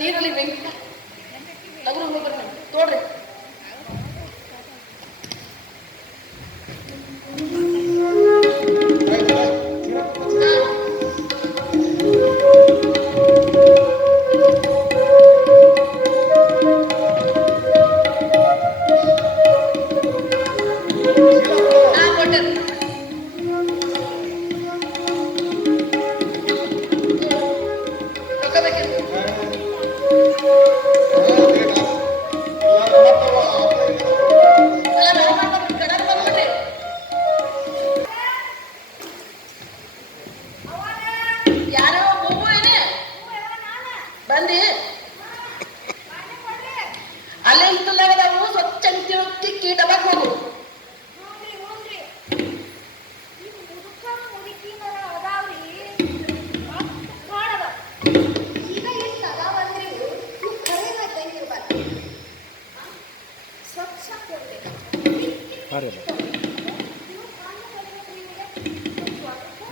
ನೀರಲ್ಲಿ ಬೆಂಕಿ ಲಗ್ನ ಹೋಗ್ಬರ್ರಿ ತೋಡ್ರಿ. ಅಲ್ಲೇ ಇತ್ತಲಾಗದವು ಸ್ವಚ್ಛ ತಿಕ್ಕಿ ಡಬಕ್ ಹೋಗು.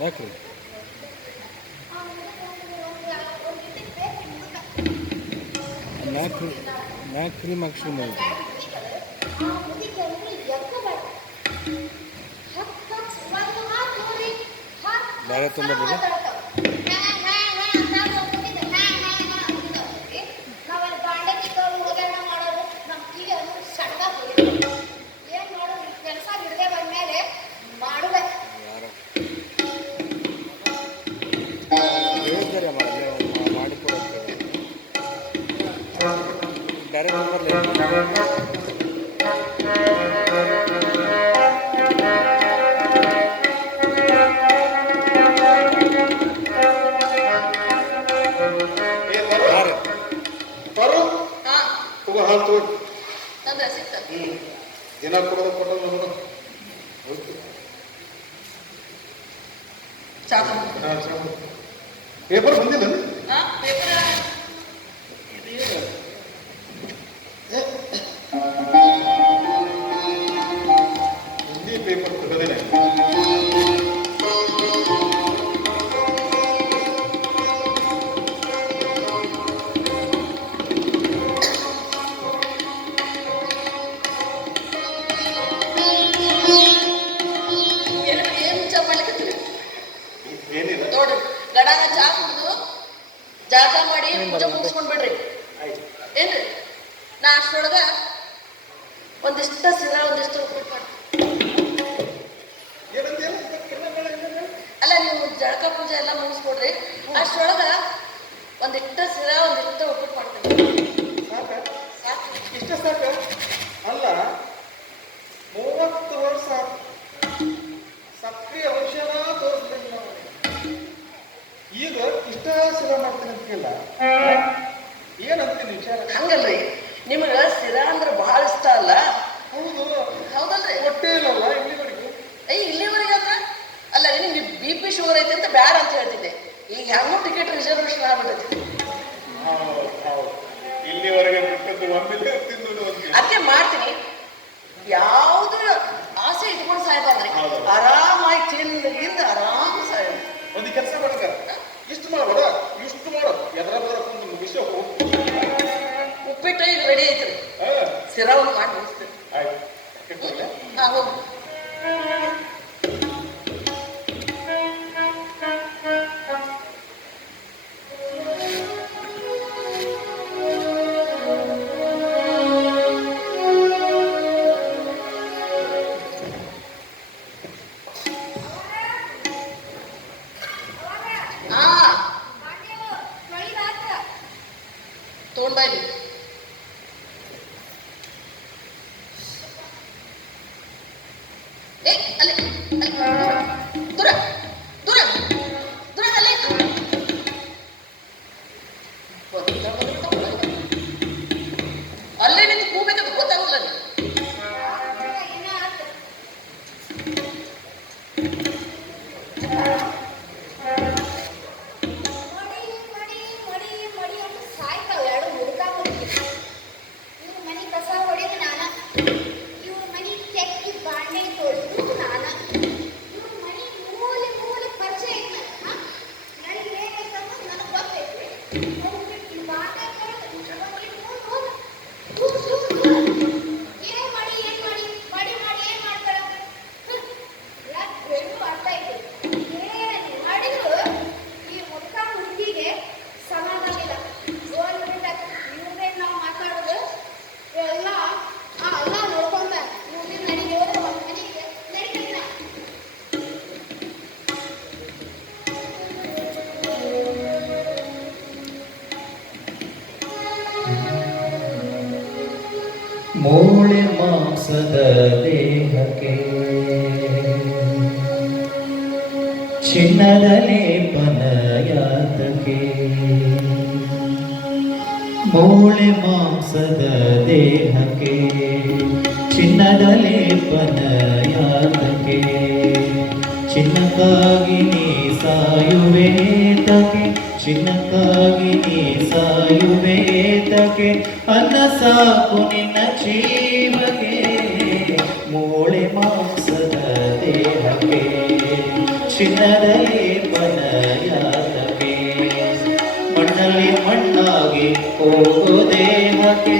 ಯಾಕ್ರಿ ಮ್ಯಾಕ್ ಕ್ರೀಮ್ ಹಾಕ್ಸಿ ಮಾಡಿ ಬೇರೆ ತುಂಬ डायरेक्ट नंबर ले पेपर ಬಂದಿಲ್ಲ ಹಿಂದಿ ಪೇಪರ್ ತಗೋದೇನೆ ಗಡಾನ ಚಾ ಕುಡಿದು ಜಾಗ ಮಾಡಿ ಪೂಜೆ ಮುಗಿಸ್ಕೊಂಡ್ ಬಿಡ್ರಿ ಏನ್ರಿ. ನಾ ಅಷ್ಟೊಳಗ ಒಂದಿಷ್ಟ ಸಿರಾ ಒಂದಿಷ್ಟು ಉಪ್ಪಿಟ್ಟು ಅಲ್ಲ ನೀವು ಜಳಕ ಪೂಜೆ ಎಲ್ಲ ಮುಗಿಸ್ಕೊಡ್ರಿ. ಅಷ್ಟೊಳಗ ಒಂದಿಷ್ಟ ಸಿರಾ ಒಂದಿಷ್ಟ ಉಪ್ಪಿಟ್ಟು ಮಾಡ್ತೇವೆ. ಇಷ್ಟ ಸಾಕ ಅಲ್ಲ 30 ವರ್ಷ ಸಕ್ರಿಯ ಔಷಧ ತೋರಿಸ್ತೀನಿ ನಾವು. ಈಗ ಇಷ್ಟ ಸಿರಾ ಮಾಡ್ತೀನಿ ಅಂತಿಲ್ಲ ಏನಂತೀನಿ ವಿಚಾರ? ಹಂಗಲ್ರಿ, ನಿಮಗ ಸಿರಾ ಅಂದ್ರೆ ಬಹಳ ಇಷ್ಟ ಅಲ್ಲ? ಹೌದು. ಹೌದಲ್ರಿ? ಹೊಟ್ಟೆ ಇಲ್ಲಲ್ಲ ಇಲ್ಲಿವರೆಗೂ. ಇಲ್ಲಿವರೆಗೆ ಅಂದ್ರೆ ಅಲ್ಲ ರೀ, ನಿಮ್ಗೆ BP ಶುಗರ್ ಐತೆ ಅಂತ ಬ್ಯಾಡ ಅಂತ ಹೇಳ್ತಿದ್ದೆ. ಈಗ ಹೆಂಗೂ ಟಿಕೆಟ್ ರಿಸರ್ವೇಶನ್ ಆಗ್ಬಿಟ್ಟೈತಿ. ಇಲ್ಲಿವರೆಗೆ ಬಿಟ್ಟದ್ದು ಒಮ್ಮೆಲೆ ತಿಂದು ಅದಕ್ಕೆ ಮಾಡ್ತೀನಿ. ಯಾವುದು ಆಸೆ ಇಟ್ಕೊಂಡು ಸಾಯ್ಬಾರ್ದ್ರಿ, ಆರಾಮಾಗಿ ತಿಂದ ಆರಾಮ ಸಾಯ. ಒಂದು ಕೆಲಸ ಮಾಡಕ ಇಷ್ಟು ಮಾಡೋದ ಇಷ್ಟು ಮಾಡೋ ಎದರ ಬದರ ವಿಷಯ ಉಪ್ಪಿಟ್ಟು ಈಗ ರೆಡಿ ಐತ್ರಿ. ಸಿರಾ ಒಂದು ಮಾಡಿ ಮುಗಿಸ್ತೀನಿ. ಹಾ ಹೋಗಿ. ತಗೊಂಡ್ಬಾಯ್ಲಿ ಅಲ್ಲಿ ದೂರ ದೂರ ದೂರ ಅಲ್ಲಿ ಅಲ್ಲೇ ನಿಂತು ಕೂಗಬೇಕು ಗೊತ್ತಾಗಲ್ಲ. ಮೂಳೆ ಮಾಂಸದ ದೇಹಕ್ಕೆ ಚಿನ್ನದ ಲೇಪನ ಯಾತಕ್ಕೆ ಮೂಳೆ ಮಾಂಸದ ದೇಹಕ್ಕೆ ಚಿನ್ನದ ಲೇಪನ ಯಾತಕ್ಕೆ ಚಿನ್ನಕ್ಕಾಗಿ ನೀ ಸಾಯುವೇತಕ್ಕೆ ಚಿನ್ನಕ್ಕಾಗಿ ನೀ ಸಾಯುವೇತಕ್ಕೆ ಅನ್ನ ಸಾಕು ನಿನ್ನ ಜೀವಕ್ಕೆ ಮೂಳೆ ಮಾಂಸದ ದೇಹಕ್ಕೆ ಚಿನ್ನದ ಲೇಪನ ಯಾತಕ್ಕೆ ಮಣ್ಣಲ್ಲಿ ಮಣ್ಣಾಗಿ ಹೋಗೋ ದೇಹಕ್ಕೆ